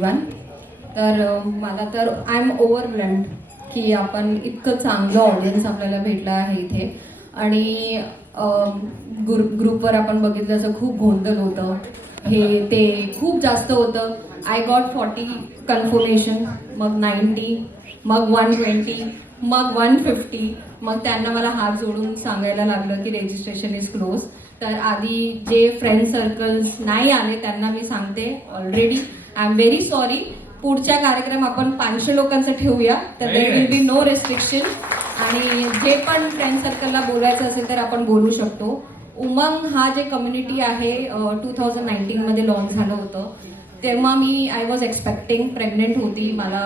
Everyone. तर मला तर आय एम ओव्हरवेल्म्ड की आपण इतकं चांगलं ऑडियन्स आपल्याला भेटलं आहे इथे. आणि ग्रुपवर आपण बघितलं असं खूप गोंधळ होतं, हे ते खूप जास्त होतं. आय गॉट 40 कन्फर्मेशन, मग 90, मग 120, मग 150. मग त्यांना मला हात जोडून सांगायला लागलं की रजिस्ट्रेशन इज क्लोज. तर आधी जे फ्रेंड सर्कल्स नाही आले त्यांना मी सांगते already I am very sorry. पुढच्या कार्यक्रम आपण 500 लोकांचं ठेवूया, तर there will be no restriction. आणि जे पण फ्रेंड सर्कलला बोलायचं असेल तर आपण बोलू शकतो. उमंग हा जे कम्युनिटी आहे 2019 मध्ये लॉन्च झालं होतं. तेव्हा मी आय वॉज एक्सपेक्टिंग, प्रेग्नेंट होती, मला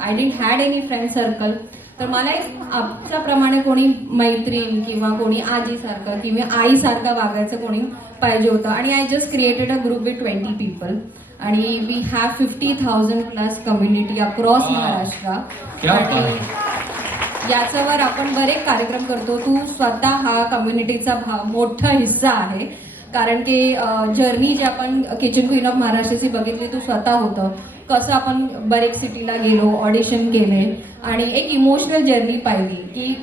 I didn't had any friend circle. तर मला एक आमच्याप्रमाणे कोणी मैत्रीण किंवा कोणी आजीसारखं किंवा आईसारखं वागायचं कोणी पाहिजे होतं. आणि I just created a group with 20 people. आणि we have 50,000 plus community across Maharashtra. आणि याच्यावर आपण बरेच कार्यक्रम करतो. तू स्वतः हा कम्युनिटीचा मोठा हिस्सा आहे, कारण की जर्नी जी आपण किचन क्वीन ऑफ महाराष्ट्राची बघितली, तू स्वतः होतं कसं आपण बरेच सिटीला गेलो, ऑडिशन केले आणि एक इमोशनल जर्नी पाहिली की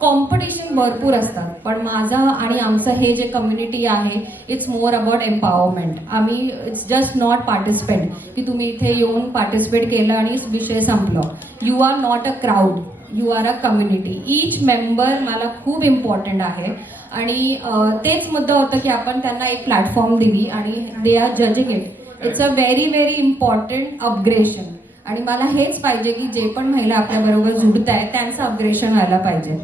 कॉम्पिटिशन भरपूर असतात. पण माझा आणि आमचं हे जे कम्युनिटी आहे इट्स मोर अबाउट एम्पॉवरमेंट. आम्ही इट्स जस्ट नॉट पार्टिसिपेंट की तुम्ही इथे येऊन पार्टिसिपेट केलं आणि विषय संपलं. You are not a crowd, you are a community. Each member मला खूप इम्पॉर्टंट आहे. आणि तेच मुद्दा होतं की आपण त्यांना एक प्लॅटफॉर्म दिली आणि they are judging it. It's a very very important upgradation. आणि मला हेच पाहिजे की जे पण महिला आपल्याबरोबर जुडत आहेत त्यांचं अपग्रेशन व्हायला पाहिजे.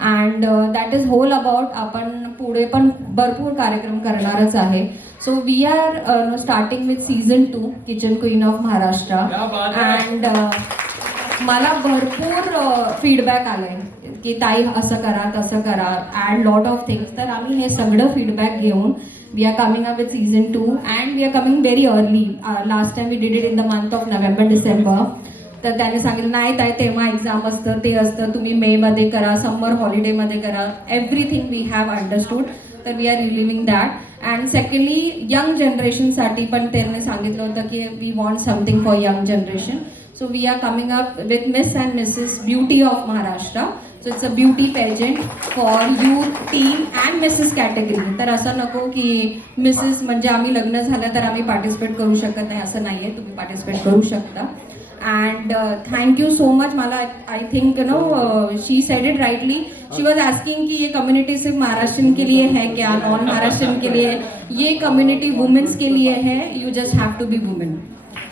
And that is whole about. आपण पुढे पण भरपूर कार्यक्रम करणारच आहे. So we are starting with season 2 kitchen queen of Maharashtra. And मला भरपूर फीडबॅक आलाय की ताई असं करा तसं करा, ॲड लॉट ऑफ थिंग्स. तर आम्ही हे सगळं फीडबॅक घेऊन we are coming up with season 2 and we are coming very early. Last time we did it in the month of November December. तर त्याने सांगितलं नाही ताई तेव्हा एक्झाम असतं, ते असतं, तुम्ही मेमध्ये करा, समर हॉलिडेमध्ये करा. Everything we have understood. तर we are relieving that. And secondly young जनरेशनसाठी पण त्यांनी सांगितलं होतं की we want something for young generation. So we are coming up with Miss and Mrs. Beauty of Maharashtra. So it's a beauty pageant for youth, teen and Mrs. category. तर असं नको की Mrs. म्हणजे आम्ही लग्न झालं तर आम्ही पार्टिसिपेट करू शकत नाही, असं नाही आहे. तुम्ही पार्टिसिपेट करू शकता. And thank you so much. मला I think you know she said it rightly. She was asking कि ये कम्युनिटी सिर्फ महाराष्ट्रन के लिए है क्या, नॉन महाराष्ट्रन के लिए? ये कम्युनिटी वुमेन्स के लिए है. You just have to be women,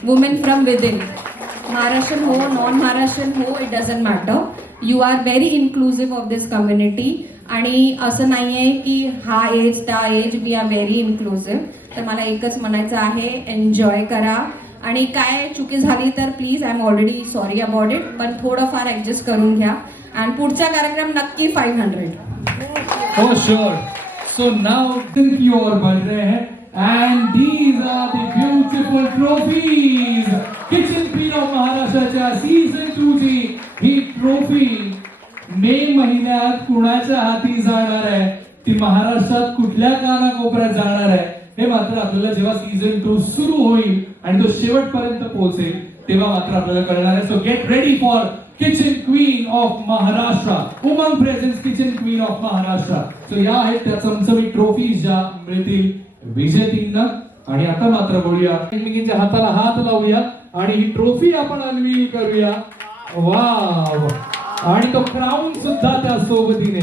women from within. Maharashtrian हो, नॉन महाराष्ट्रन हो, it doesn't matter. You are very inclusive of this community. आणि असं नाही आहे की हा एज त्या age, we are very inclusive. तर मला एकच म्हणायचं आहे, एन्जॉय करा. आणि काय चुकी झाली तर please, I am already sorry about it, पण थोडंफार ॲडजस्ट करून घ्या. आणि पुढचा कार्यक्रम नक्की 500. Oh sure. So now की ओर बढ़ रहे हैं and these are the beautiful trophies. Kitchen Queen of महाराष्ट्राच्या सीझन 2 ची ही ट्रॉफी मे महिन्यात कुणाच्या हाती जाणार आहे, ती महाराष्ट्रात कुठल्या कानाकोपऱ्यात जाणार आहे हे मात्र आपल्याला जेव्हा सीझन 2 सुरू होईल आणि तो शेवटपर्यंत पोहोचेल तेव्हा मात्र आपल्याला कळणार आहे. So get ready for kitchen queen of Maharashtra. Umang presents kitchen queen of Maharashtra. So या आहेत त्या चमचमीत ट्रॉफीज ज्या मिळतील विजेतींना. आणि आता मात्र बोलूया, एकमेकींच्या हाताला हात लावूया आणि ही ट्रॉफी आपण अनवील करूया. वाव. आणि तो क्राउन सुद्धा त्या सोबतीने.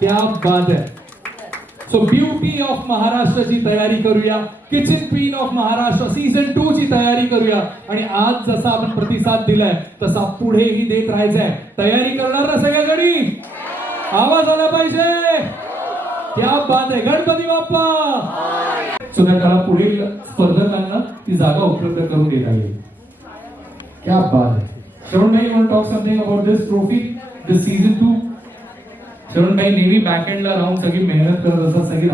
क्या बात आहे. सो ब्युटी ऑफ महाराष्ट्राची तयारी करूया, kitchen queen of Maharashtra season 2 ची तयारी करूया. आणि आज जसा आपण प्रतिसाद दिलाय तसा पुढेही देत राहायचंय. तयारी करणार ना सगळ्यांनी? आवाज आला पाहिजे. क्या बात आहे. गणपती बाप्पा. सुद्धा पुढील स्पर्धकांना ती जागा उपलब्ध करून देता येईल. क्या बात आहे. श्रवण भाई, you want talk something about this trophy, this season 2? श्रवण भाई नेहमी बॅक एंडला राहून सगळी मेहनत करत असतात. सगळी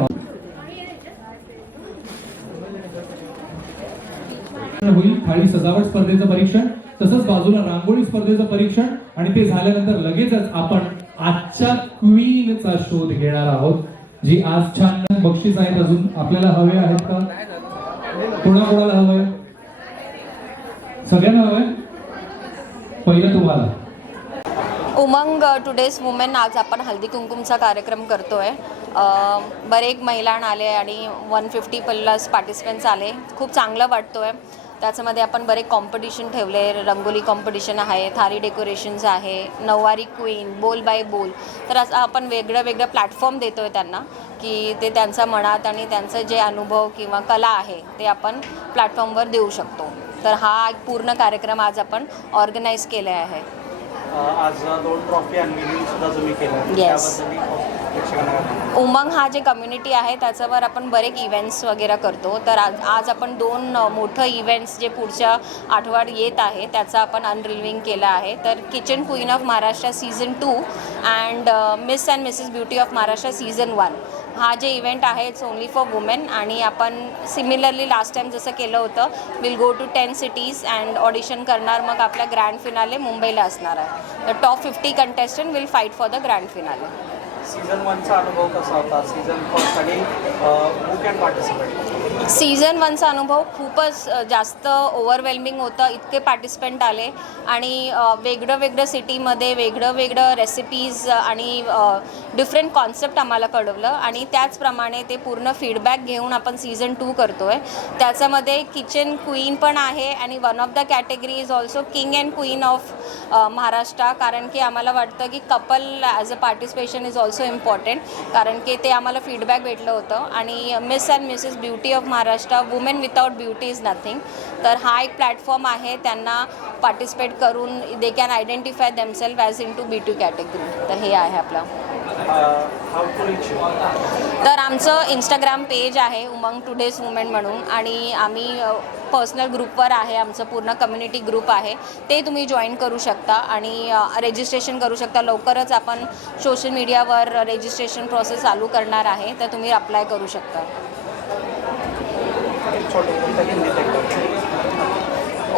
होईल थाळी सजावट स्पर्धेचं परीक्षण, तसंच बाजूला रांगोळी स्पर्धेचं परीक्षण. आणि ते झाल्यानंतर लगेचच आपण आजच्या क्वीनचा शोध घेणार आहोत, जी आज छान बक्षीस आहेत. अजून आपल्याला हवे आहेत का? कोणाकोणाला हवंय? सगळ्यांना हवंय? पहिलं तुम्हाला. उमंग टुडेज वुमेन आज आपण हल्दी कुंकुमचा कार्यक्रम करतोय. बरेच महिला आले आणि 150 प्लस पार्टिसिपंट्स आले. खूप चांगलं वाटतोय. त्याच्यामध्ये आपण बरेच कॉम्पिटिशन ठेवले. रंगोली कॉम्पिटिशन आहे, थारी डेकोरेशन्स आहे, नऊवारी क्वीन, बोल बाय बोल. तर असं आपण वेगळं प्लॅटफॉर्म देतो आहे त्यांना, की ते त्यांच्या मनात आणि त्यांचं जे अनुभव किंवा कला आहे ते आपण प्लॅटफॉर्मवर देऊ शकतो. तर हा एक पूर्ण कार्यक्रम आज आपण ऑर्गनाईज केले आहे. आज 2 ट्रॉफी अनविलिंग सुद्धा तुम्ही केलं. Yes. त्याबद्दल उमंग हा जे कम्युनिटी आहे त्याच्यावर आपण बरेच इव्हेंट्स वगैरे करतो. तर आज आपण 2 मोठं इव्हेंट्स जे पुढच्या आठवड्यात येत आहे त्याचा आपण अनरिलिंग केलं आहे. तर kitchen queen of Maharashtra season 2 and miss and Mrs beauty of Maharashtra season 1 हा जे इव्हेंट आहे इट्स ओन्ली फॉर वुमेन. आणि आपण सिमिलरली लास्ट टाईम जसं केलं होतं will go to 10 cities and audition करणार. मग आपल्या ग्रँड फिनाले मुंबईला असणार आहे. तर top 50 contestant will fight for the grand finale. Season 1चा अनुभव कसा होता? सीझन फर्स्ट आणि हू कॅन पार्टिसिपेट? सीझन 1चा अनुभव खूपच जास्त ओव्हरवेल्मिंग होतं. इतके पार्टिसिपंट आले आणि वेगळं सिटीमध्ये वेगळं रेसिपीज आणि डिफरंट कॉन्सेप्ट आम्हाला कळवलं. आणि त्याचप्रमाणे ते पूर्ण फीडबॅक घेऊन आपण सीझन 2 करतो आहे. त्याच्यामध्ये किचन क्वीन पण आहे आणि one of the category is also king and queen of Maharashtra. कारण की आम्हाला वाटतं की couple as a participation is also important. कारण की ते आम्हाला फीडबॅक भेटलं होतं. आणि Miss and Mrs beauty of Maharashtra women without beauty is nothing. तर हा एक प्लॅटफॉर्म आहे. त्यांना पार्टिसिपेट करून they can identify themself as into beauty category. तर हे आहे आपलं. How to reach? तर आमचं इंस्टाग्राम पेज आहे उमंग टुडेज वुमेन म्हणून. आणि आम्ही पर्सनल ग्रुपवर आहे. आमचं पूर्ण कम्युनिटी ग्रुप आहे. ते तुम्ही जॉईन करू शकता आणि रजिस्ट्रेशन करू शकता. लवकरच आपण सोशल मीडियावर रजिस्ट्रेशन प्रोसेस चालू करणार आहे. तर तुम्ही अप्लाय करू शकता.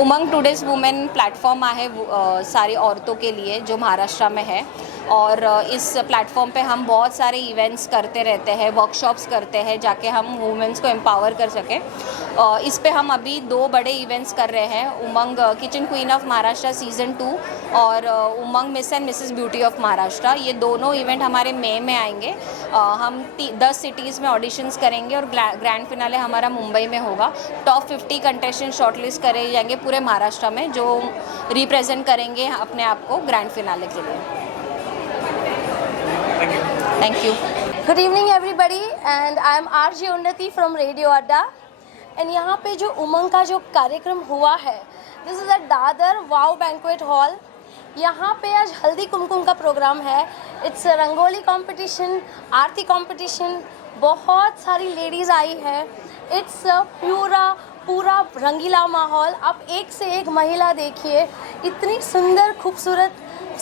उमंग टुडेज वुमेन प्लेटफॉर्म है सारी औरतों के लिए जो महाराष्ट्र में है. और इस प्लेटफॉर्म पे हम बहुत सारे इवेंट्स करते रहते हैं, वर्कशॉप्स करते हैं, जाके हम वुमेन्स को एम्पावर कर सकें. इस पे हम अभी 2 बड़े इवेंट्स कर रहे हैं. Umang kitchen queen of Maharashtra season 2 और Umang Miss and Mrs beauty of Maharashtra. ये दोनों इवेंट हमारे मई में आएंगे. हम 10 सिटीज़ में ऑडिशंस करेंगे और ग्रैंड फिनाले हमारा मुंबई में होगा. टॉप 50 कंटेस्टेंट शॉर्टलिस्ट करे जाएंगे पूरे महाराष्ट्र में, जो रिप्रेजेंट करेंगे अपने आप को ग्रैंड फिनाले के लिए. Thank you. Good evening everybody and I am RJ उन्नति from Radio Adda. And यहाँ पे जो उमंग का जो कार्यक्रम हुआ है, this is at Dadar wow banquet hall. यहाँ पे आज हल्दी कुमकुम का प्रोग्राम है. It's rangoli competition, Aarti competition, बहुत सारी लेडीज़ आई है. इट्स पूरा रंगीला माहौल. आप एक से एक महिला देखिए, इतनी सुंदर खूबसूरत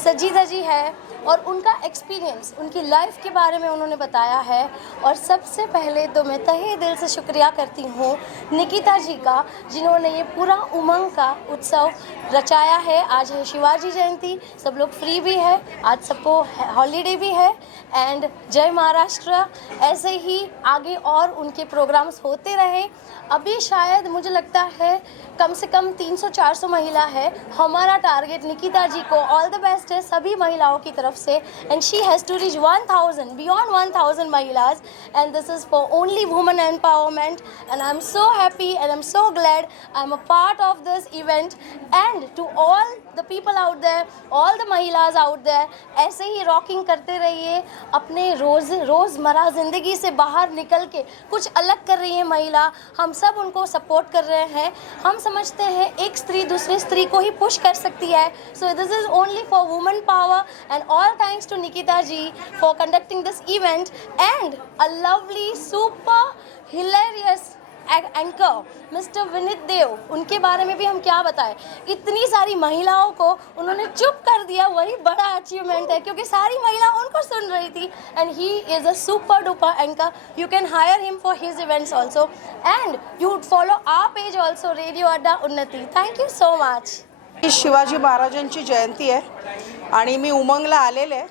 सजी धजी है. और उनका एक्सपीरियंस, उनकी लाइफ के बारे में उन्होंने बताया है. और सबसे पहले तो मैं तहे दिल से शुक्रिया करती हूँ निकिता जी का, जिन्होंने ये पूरा उमंग का उत्सव रचाया है. आज है शिवाजी जयंती, सब लोग फ्री भी है, आज सबको हॉलीडे भी है. एंड जय महाराष्ट्र. ऐसे ही आगे और उनके प्रोग्राम्स होते रहे. अभी शायद मुझे लगता है कम से कम 300-400 महिला है. हमारा टारगेट निकिता जी को ऑल द बेस्ट है सभी महिलाओं की तरफ से. And she has to reach 1000 beyond 1000 महिलाज. And this is for only women empowerment. And I am so happy and I am so glad I am a part of this event. And to all the people out there, all the महिलाज out there, ऐसे ही rocking करते रहिए. अपने रोज़मर्रा ज़िंदगी से बाहर निकल के कुछ अलग कर रही है महिला. हम सब उनको सपोर्ट कर रहे हैं. हम समझते हैं एक स्त्री दूसरी स्त्री को ही पुश कर सकती है. So this is only for women power. And all thanks to Nikita ji for conducting this event. And a lovely super hilarious anchor mister Vineet Dev, उनके बारे में भी हम क्या बताएं. इतनी सारी महिलाओं को उन्होंने चुप कर दिया, वही बड़ा अचीवमेंट है, क्योंकि सारी महिला उनको सुन रही थी. And he is a super duper anchor. You can hire him for his events also. And you would follow our page also, radio Adda Unnati. Thank you so much. Shivaji महाराजांची जयंती आहे आणि मी उमंगला आलेले.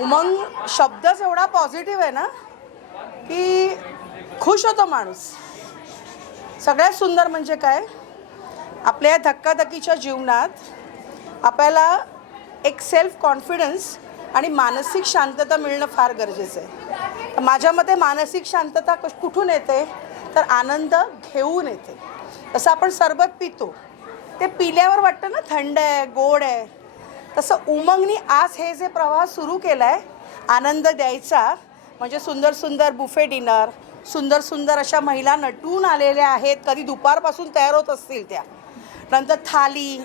उमंग शब्दच एवढा पॉझिटिव्ह आहे ना की खुश होतो माणूस. सगळ्यात सुंदर म्हणजे काय, आपल्या या धक्काधक्कीच्या जीवनात आपल्याला एक सेल्फ कॉन्फिडन्स आणि मानसिक शांतता मिळणं फार गरजेचं आहे. माझ्या मते मानसिक शांतता कुठून येते तर आनंद घेऊन येते. तसं आपण सरबत पितो, ते पिल्यावर वाटतं ना थंड आहे, गोड आहे. तसं उमंगनी आज हे जे प्रवाह सुरू केला आहे आनंद द्यायचा, म्हणजे सुंदर सुंदर बुफे डिनर, सुंदर सुंदर अशा महिला नटून आलेल्या आहेत, कधी दुपारपासून तयार होत असतील त्या, नंतर थाली,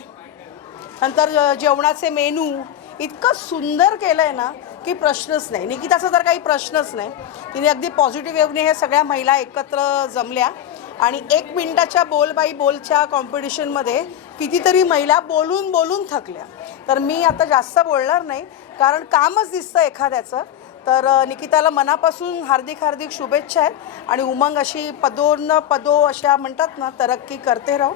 नंतर जेवणाचे मेनू इतकं सुंदर केलं आहे ना की प्रश्नच नाही. निकिताचा तर काही प्रश्नच नाही. तिने अगदी पॉझिटिव्ह वेवने ह्या सगळ्या महिला एकत्र जमल्या आणि 1 मिनिटाच्या बोल बाई बोलच्या कॉम्पिटिशनमध्ये कितीतरी महिला बोलून बोलून थकल्या. तर मी आता जास्त बोलणार नाही, कारण कामच दिसतं एखाद्याचं. तर निकिताला मनापासून हार्दिक हार्दिक शुभेच्छा आहेत आणि उमंग अशी पदो अशा म्हणतात ना तरक्की करते राहू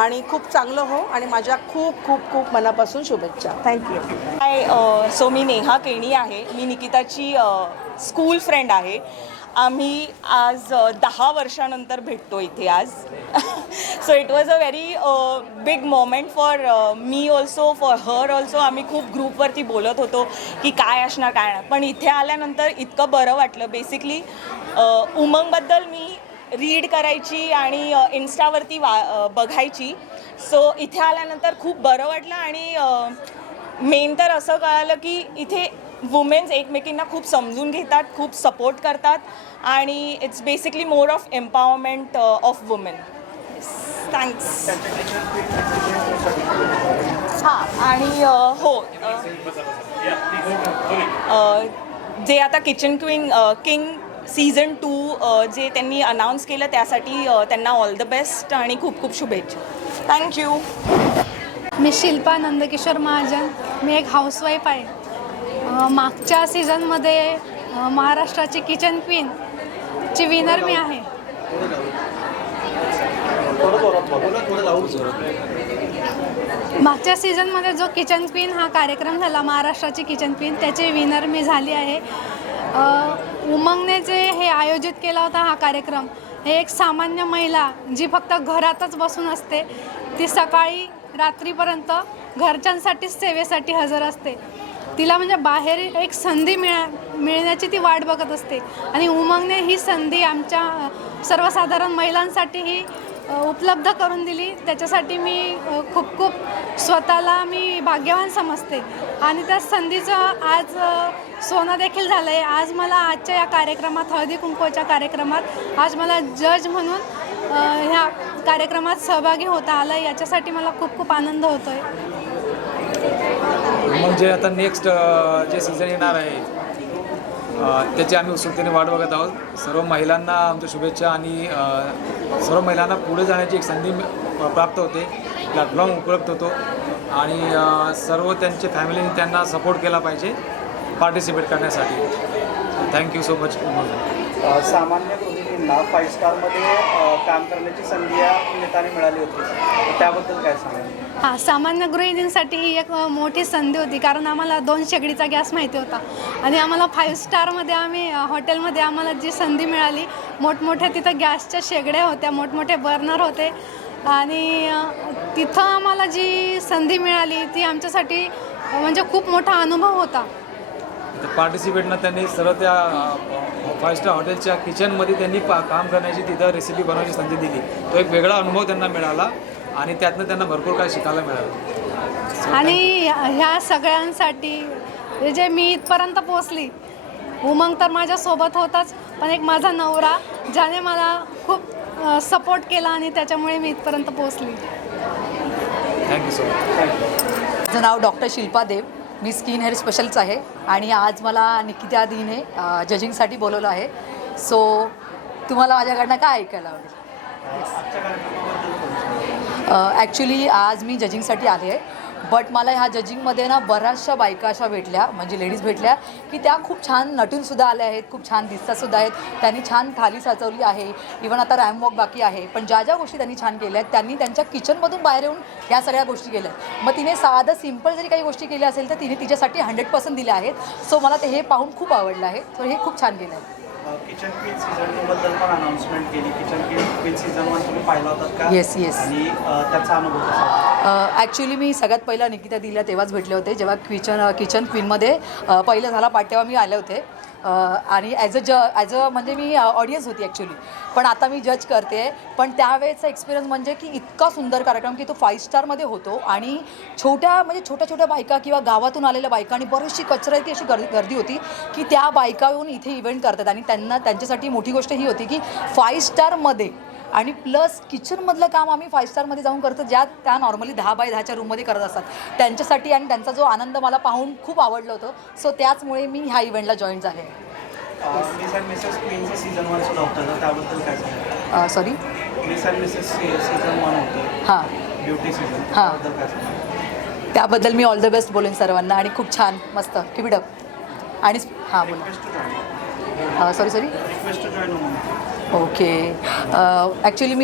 आणि खूप चांगलं हो आणि माझ्या खूप खूप खूप मनापासून शुभेच्छा. थँक्यू. सो मी नेहा केणी आहे. मी निकिताची स्कूल फ्रेंड आहे. आम्ही आज 10 वर्षानंतर भेटतो इथे आज. So it was a very big moment for me also, for her also. आम्ही खूप ग्रुपवरती बोलत होतो की काय असणार काय नाही, पण इथे आल्यानंतर इतकं बरं वाटलं. बेसिकली उमंगबद्दल मी रीड करायची आणि इन्स्टावरती बघायची. सो इथे आल्यानंतर खूप बरं वाटलं आणि मेन तर असं कळालं की इथे वुमेन्स एकमेकींना खूप समजून घेतात, खूप सपोर्ट करतात आणि it's basically more of empowerment of women. Thanks. हां आणि हो जे आता किचन किंग सीझन 2 जे त्यांनी अनाऊन्स केलं त्यासाठी त्यांना ऑल द बेस्ट आणि खूप खूप शुभेच्छा. थँक्यू. मी शिल्पा नंदकिशोर महाजन. मी एक हाऊसवाईफ आहे. मागच्या सीझनमध्ये महाराष्ट्राची किचन क्वीनची विनर मी आहे. मागच्या सीझनमध्ये जो किचन क्वीन हा कार्यक्रम झाला, महाराष्ट्राची किचन क्वीन, त्याची विनर मी झाली आहे. उमंगने जे हे आयोजित केला होता हा कार्यक्रम, हे एक सामान्य महिला जी फक्त घरातच बसून असते, ती सकाळी रात्रीपर्यंत घरच्यांसाठीच सेवेसाठी हजर असते. तिला म्हणजे बाहेर एक संधी मिळण्याची ती वाट बघत असते आणि उमंगने ही संधी आमच्या सर्वसाधारण महिलांसाठीही उपलब्ध करून दिली. त्याच्यासाठी मी खूप खूप स्वतःला मी भाग्यवान समजते आणि त्या संधीचं आज सोनं देखील झालं आहे. आज मला आजच्या या कार्यक्रमात, हळदी कुंकूच्या कार्यक्रमात, आज मला जज म्हणून ह्या कार्यक्रमात सहभागी होता आलं. याच्यासाठी मला खूप खूप आनंद होतो आहे. मग जे आता नेक्स्ट जे सीझन येणार आहे त्याची आम्ही उत्सुकतेने वाट बघत आहोत. सर्व महिलांना आमच्या शुभेच्छा आणि सर्व महिलांना पुढे जाण्याची एक संधी प्राप्त होते, प्लॅटफॉर्म उपलब्ध होतो आणि सर्व त्यांचे फॅमिलीने त्यांना सपोर्ट केला पाहिजे पार्टिसिपेट करण्यासाठी. Thank you so much. सामान्य गृहिणींना 5 स्टारमध्ये काम करण्याची संधी या निमित्ताने मिळाली होती, तर त्याबद्दल काय सांगाल? हां, सामान्य गृहिणींसाठी ही एक मोठी संधी होती, कारण आम्हाला 2 शेगडीचा गॅस माहिती होता आणि आम्हाला 5 स्टारमध्ये आम्ही हॉटेलमध्ये आम्हाला जी संधी मिळाली, मोठमोठ्या तिथं गॅसच्या शेगड्या होत्या, मोठमोठे बर्नर होते आणि तिथं आम्हाला जी संधी मिळाली ती आमच्यासाठी म्हणजे खूप मोठा अनुभव होता. पार्टिसिपेटनं त्यांनी सर्व त्या 5 स्टार हॉटेलच्या किचनमध्ये त्यांनी काम करण्याची, तिथं रेसिपी बनवण्याची संधी दिली. तो एक वेगळा अनुभव त्यांना मिळाला आणि त्यातनं त्यांना भरपूर काही शिकायला मिळालं. आणि ह्या सगळ्यांसाठी जे मी इथपर्यंत पोचली, उमंग तर माझ्यासोबत होताच, पण एक माझा नवरा ज्याने मला खूप सपोर्ट केला आणि त्याच्यामुळे मी इथपर्यंत पोचली. Thank you so much. माझं नाव डॉक्टर शिल्पा देव. मी स्किन हेअर स्पेशलिस्ट आहे आणि आज मला निकिता दीने जजिंगसाठी बोलवलं आहे. सो तुम्हाला माझ्याकडनं काय ऐकायला आवडेल? ॲक्च्युली आज मी जजिंगसाठी आले आहे, बट मला ह्या जजिंगमध्ये ना बऱ्याचशा बायका अशा भेटल्या, म्हणजे लेडीज भेटल्या की त्या खूप छान नटूनसुद्धा आल्या आहेत, खूप छान दिसतातसुद्धा आहेत. त्यांनी छान थाली सजवली आहे, इवन आता रॅम्प वॉक बाकी आहे. पण ज्या ज्या गोष्टी त्यांनी छान केल्या आहेत, त्यांनी त्यांच्या किचनमधून बाहेर येऊन ह्या सगळ्या गोष्टी केल्या आहेत. मग तिने साधं सिम्पल जरी काही गोष्टी केल्या असेल तर तिने तिच्यासाठी 100% दिल्या आहेत. सो मला ते हे पाहून खूप आवडलं आहे. सो हे खूप छान केलं आहे. किचन क्वीन सीझन 2 बद्दल पण अनाउन्समेंट केली. किचन क्वीन सीझन 1 तुम्ही पाहिला होतात का? Yes, yes. आणि त्याचा अनुभव कसा होता? ॲक्च्युली मी सगळ्यात पहिला निकिता दिला तेव्हाच भेटले होते जेव्हा किचन क्वीनमध्ये पहिलं झाला पार्ट तेव्हा मी आले होते आणि ॲज अ म्हणजे मी ऑडियन्स होती ॲक्च्युली, पण आता मी जज करते. पण त्यावेळेचा एक्सपिरियन्स म्हणजे की इतका सुंदर कार्यक्रम की तो 5 स्टारमध्ये होतो आणि छोट्या छोट्या बायका किंवा गावातून आलेल्या बायका आणि बरीचशी कचऱ्याची अशी गर्दी होती की त्या बायका येऊन इथे इव्हेंट करतात आणि त्यांच्यासाठी मोठी गोष्ट ही होती की 5 स्टारमध्ये आणि प्लस किचनमधलं काम आम्ही 5 स्टारमध्ये जाऊन करतो, त्या नॉर्मली 10 बाय 10च्या रूममध्ये करत असतात त्यांच्यासाठी. आणि त्यांचा जो आनंद मला पाहून खूप आवडलं होतं. सो त्याचमुळे मी ह्या इव्हेंटला जॉईन झाले. मिस अँड मिसेस क्वीनचं सीझन 1 सुद्धा होतं तर त्याबद्दल काय सांगा? Sorry, miss and Mrs season 1 होतं, हां ब्युटी सीझन, हां. त्याबद्दल काय सांगा? त्याबद्दल मी ऑल द बेस्ट बोलेन सर्वांना आणि खूप छान मस्त कीप इट अप. आणि हां बोला. Sorry request to join Umang. Okay. Actually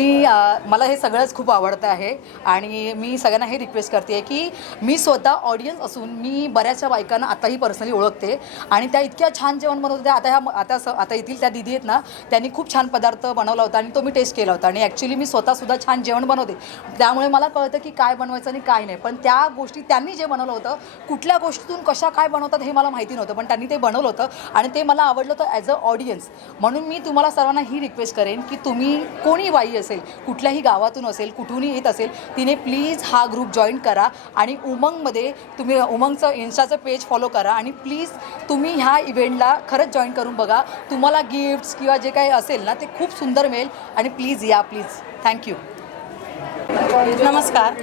मला हे सगळंच खूप आवडतं आहे आणि मी सगळ्यांना हे रिक्वेस्ट करते आहे की मी स्वतः ऑडियन्स असून मी बऱ्याचशा बायकांना आताही पर्सनली ओळखते आणि त्या इतक्या छान जेवण बनवत होत्या. आता येथील त्या दिदी आहेत ना, त्यांनी खूप छान पदार्थ बनवला होता आणि तो मी टेस्ट केला होता. आणि ॲक्च्युली मी स्वतःसुद्धा छान जेवण बनवते, त्यामुळे मला कळतं की काय बनवायचं आणि काय नाही. पण त्या गोष्टी त्यांनी जे बनवलं होतं, कुठल्या गोष्टीतून कशा काय बनवतात हे मला माहिती नव्हतं, पण त्यांनी ते बनवलं होतं आणि ते मला आवडलं होतं ॲज अ ऑडियन्स. म्हणून मी तुम्हाला सर्वांना ही रिक्वेस्ट करेन की तुम्ही कोणी बाई असेल, कुठल्याही गावातून असेल, कुठूनही येत असेल, तिने प्लीज हा ग्रुप जॉईन करा आणि उमंगमध्ये तुम्ही उमंगचं इन्स्टाचं पेज फॉलो करा आणि प्लीज तुम्ही ह्या इव्हेंटला खरंच जॉईन करून बघा. तुम्हाला गिफ्ट्स किंवा जे काही असेल ना ते खूप सुंदर मिळेल आणि प्लीज या प्लीज. थँक्यू. नमस्कार,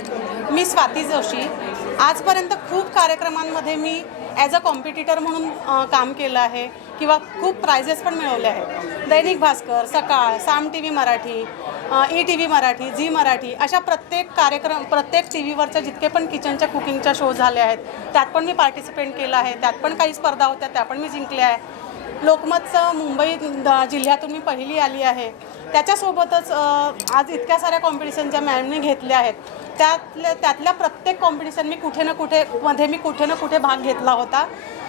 मी स्वाती जोशी. आजपर्यंत खूप कार्यक्रमांमध्ये मी ॲज अ कॉम्पिटिटर म्हणून काम केलं आहे किंवा खूप प्राइजेस पण मिळवले आहेत. Dainik Bhaskar, Sakal, Saam T V Marathi, ETV Marathi, Zee Marathi अशा प्रत्येक टी व्हीवरच्या जितके पण किचनच्या कुकिंगच्या शो झाले आहेत त्यात पण मी पार्टिसिपेट केलं आहे. त्यात पण काही स्पर्धा होत्या, त्या पण मी जिंकल्या आहे. लोकमतचं मुंबई जिल्ह्यातून मी पहिली आली आहे. त्याच्यासोबतच आज इतक्या साऱ्या कॉम्पिटिशनच्या मॅमनी घेतल्या आहेत. त्यातल्या प्रत्येक कॉम्पिटिशन मी कुठे ना कुठे भाग घेतला होता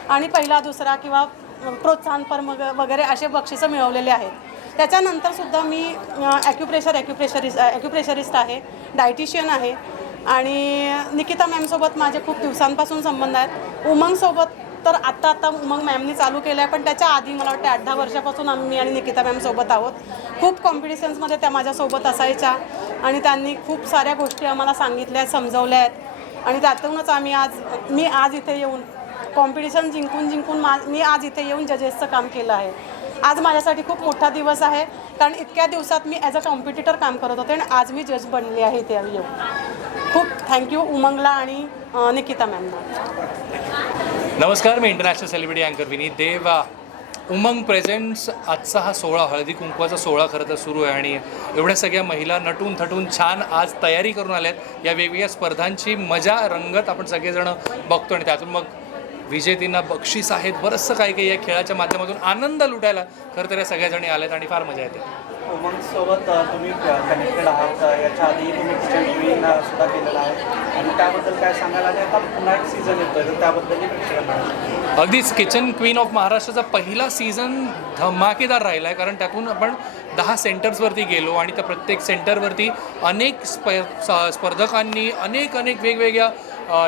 आणि पहिला दुसरा किंवा प्रोत्साहनपर वगैरे असे बक्षिसं मिळवलेले आहेत. त्याच्यानंतरसुद्धा मी ॲक्युप्रेशरिस्ट आहे, डायटिशियन आहे आणि निकिता मॅमसोबत माझे खूप दिवसांपासून संबंध आहेत. उमंगसोबत तर आत्ता उमंग मॅमनी चालू केलं आहे, पण त्याच्या आधी मला वाटतं 8-10 वर्षापासून मी आणि निकिता मॅमसोबत आहोत. खूप कॉम्पिटिशन्समध्ये त्या माझ्यासोबत असायच्या आणि त्यांनी खूप साऱ्या गोष्टी आम्हाला सांगितल्या आहेत, समजवल्या आहेत आणि त्यातूनच मी आज इथे येऊन कॉम्पिटिशन जिंकून मी आज इथे येऊन जजेसचं काम केलं आहे. आज माझ्यासाठी खूप मोठा दिवस आहे कारण इतक्या दिवसात मी ॲज अ कॉम्पिटिटर काम करत होते आणि आज मी जज बनले आहे इथे येऊन. खूप थँक्यू उमंगला आणि निकिता मॅमना. नमस्कार, मी इंटरनॅशनल सेलिब्रिटी अँकर विनीत देव. उमंग प्रेझेंट्स आजचा हा सोहळा, हळदी कुंकवाचा सोहळा खरं तर सुरू आहे आणि एवढ्या सगळ्या महिला नटून थटून छान आज तयारी करून आल्यात. या वेगवेगळ्या स्पर्धांची मजा रंगत आपण सगळेजण बघतो आणि त्यातून मग विजेतींना बक्षीस आहेत, बरंचसं काही या खेळाच्या माध्यमातून आनंद लुटायला खरं तर या सगळ्याजणी आल्यात आणि फार मजा येते. उमंगसोबत तुम्ही कनेक्टेड आहात, याच्या आधी तुम्ही किचन क्वीन सुद्धा केलेला आहे आणि त्याबद्दल काय सांगायला आणि आता पुन्हा एक सीझन येतोय तर त्याबद्दलही प्रेक्षकांना. अगदीच किचन क्वीन ऑफ महाराष्ट्राचा पहिला सीझन धमाकेदार राहिला आहे कारण त्यातून आपण 10 सेंटर्सवरती गेलो आणि त्या प्रत्येक सेंटरवरती अनेक स्पर्धकांनी अनेक वेगवेगळ्या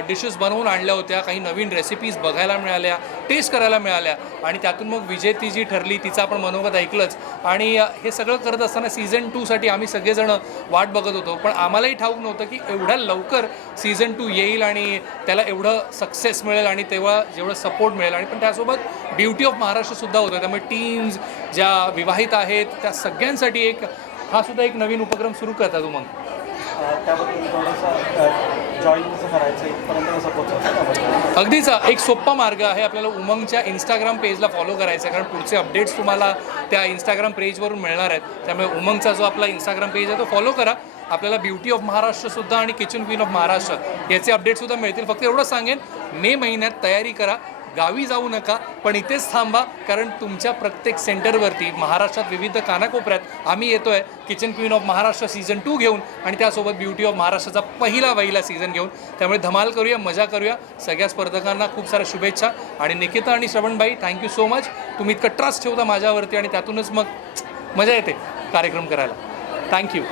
डिशेस बनवून आणल्या होत्या. काही नवीन रेसिपीज बघायला मिळाल्या, टेस्ट करायला मिळाल्या आणि त्यातून मग विजेती जी ठरली तिचं आपण मनोगत ऐकलंच. आणि हे सगळं करत असताना सीझन 2साठी आम्ही सगळेजण वाट बघत होतो, पण आम्हालाही ठाऊक नव्हतं की एवढ्या लवकर सीझन 2 येईल आणि त्याला एवढं सक्सेस मिळेल आणि तेव्हा जेवढं सपोर्ट मिळेल. आणि पण त्यासोबत ब्युटी ऑफ महाराष्ट्रसुद्धा होतं, त्यामुळे टीम्स ज्या विवाहित आहेत त्या सगळ्यांसाठी हा सुद्धा एक नवीन उपक्रम सुरू करतात उमंग. त्याबद्दल थोडंसं जॉईन कसं करायचं इथपर्यंत कसं पोहोचायचं? अगदीच एक सोपा मार्ग आहे, आपल्याला उमंगच्या इंस्टाग्राम पेजला फॉलो करायचं आहे कारण पुढचे अपडेट्स तुम्हाला त्या इंस्टाग्राम पेजवरून मिळणार आहेत. त्यामुळे उमंगचा जो आपला इंस्टाग्राम पेज आहे तो फॉलो करा. आपल्याला ब्युटी ऑफ महाराष्ट्रसुद्धा आणि किचन क्वीन ऑफ महाराष्ट्र याचे अपडेटसुद्धा मिळतील. फक्त एवढं सांगेन, मे महिन्यात तयारी करा, गावी जाऊ नका, पण इथेच थांबा, कारण तुमच्या प्रत्येक सेंटरवरती महाराष्ट्रात विविध कानाकोपऱ्यात आम्ही येतो आहे kitchen queen of Maharashtra season 2 घेऊन आणि त्यासोबत ब्युटी ऑफ महाराष्ट्राचा पहिला सीझन घेऊन. त्यामुळे धमाल करूया, मजा करूया. सगळ्या स्पर्धकांना खूप साऱ्या शुभेच्छा. आणि निकिता आणि श्रवणबाई, थँक्यू सो मच. तुम्ही इतकं ट्रस्ट ठेवता माझ्यावरती आणि त्यातूनच मग मजा येते कार्यक्रम करायला. थँक्यू.